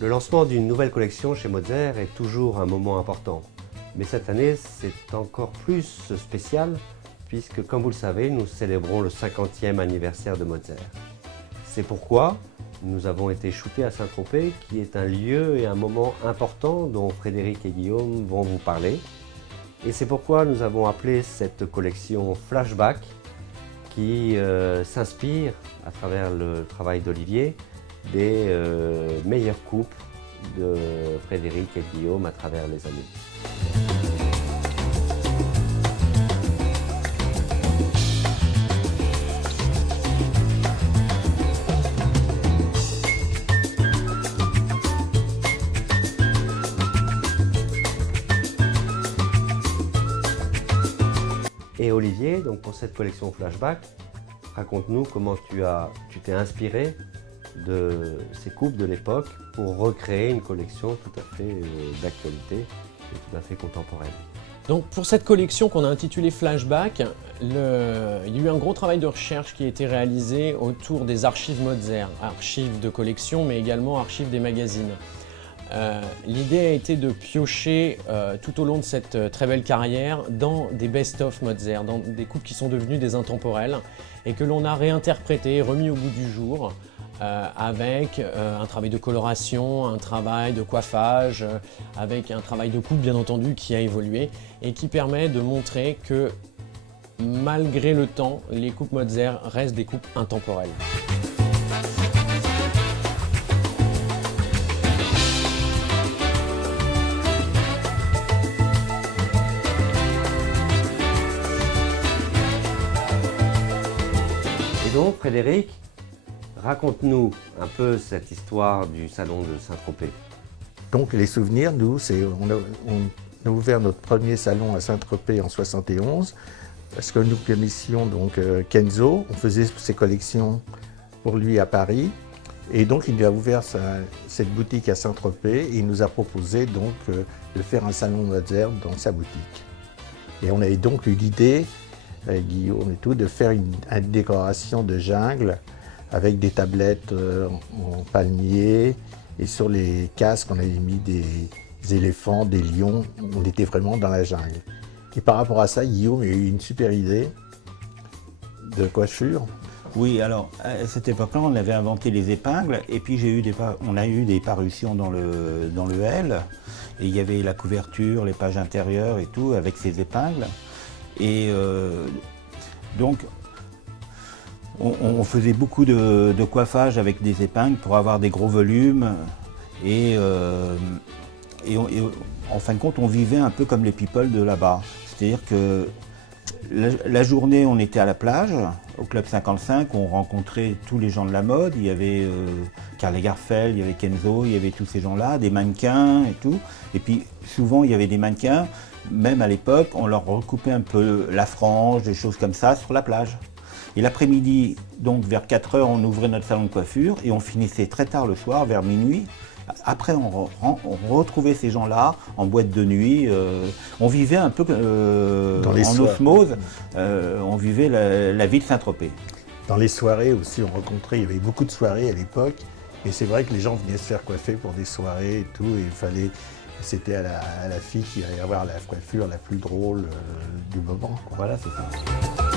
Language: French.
Le lancement d'une nouvelle collection chez Motzer est toujours un moment important. Mais cette année, c'est encore plus spécial puisque, comme vous le savez, nous célébrons le 50e anniversaire de Motzer. C'est pourquoi nous avons été shootés à Saint-Tropez, qui est un lieu et un moment important dont Frédéric et Guillaume vont vous parler. Et c'est pourquoi nous avons appelé cette collection Flashback, qui s'inspire, à travers le travail d'Olivier, des meilleures coupes de Frédéric et Guillaume à travers les années. Et Olivier, donc pour cette collection Flashback, raconte-nous comment tu t'es inspiré de ces coupes de l'époque pour recréer une collection tout à fait d'actualité et tout à fait contemporaine. Donc pour cette collection qu'on a intitulée Flashback, il y a eu un gros travail de recherche qui a été réalisé autour des archives Motzer, archives de collection mais également archives des magazines. L'idée a été de piocher tout au long de cette très belle carrière dans des best-of Motzer, dans des coupes qui sont devenues des intemporelles et que l'on a réinterprétées, remis au goût du jour avec un travail de coloration, un travail de coiffage, avec un travail de coupe bien entendu qui a évolué et qui permet de montrer que malgré le temps, les coupes Motzer restent des coupes intemporelles. Et donc, Frédéric, raconte-nous un peu cette histoire du salon de Saint-Tropez. Donc les souvenirs, nous, on a ouvert notre premier salon à Saint-Tropez en 71 parce que nous connaissions donc Kenzo, on faisait ses collections pour lui à Paris et donc il a ouvert cette boutique à Saint-Tropez et il nous a proposé donc de faire un salon Motzer dans sa boutique. Et on avait donc eu l'idée, Guillaume et tout, de faire une décoration de jungle avec des tablettes en palmier et sur les casques on avait mis des éléphants, des lions, on était vraiment dans la jungle. Et par rapport à ça, Guillaume a eu une super idée de coiffure. Oui, alors à cette époque-là, on avait inventé les épingles et puis on a eu des parutions dans le L et il y avait la couverture, les pages intérieures et tout avec ces épingles. Et donc on faisait beaucoup de coiffage avec des épingles pour avoir des gros volumes et en fin de compte on vivait un peu comme les people de là-bas. C'est-à-dire que la journée on était à la plage, au Club 55, on rencontrait tous les gens de la mode, il y avait Karl Lagerfeld, il y avait Kenzo, il y avait tous ces gens-là, des mannequins et tout. Et puis souvent il y avait des mannequins, même à l'époque, on leur recoupait un peu la frange, des choses comme ça sur la plage. Et l'après-midi, donc vers 4 h, on ouvrait notre salon de coiffure et on finissait très tard le soir, vers minuit. Après, on retrouvait ces gens-là en boîte de nuit. On vivait un peu en osmose. On vivait la vie de Saint-Tropez. Dans les soirées aussi, on rencontrait, il y avait beaucoup de soirées à l'époque. Et c'est vrai que les gens venaient se faire coiffer pour des soirées et tout. Et c'était à la fille qui allait avoir la coiffure la plus drôle du moment, quoi. Voilà, c'est ça.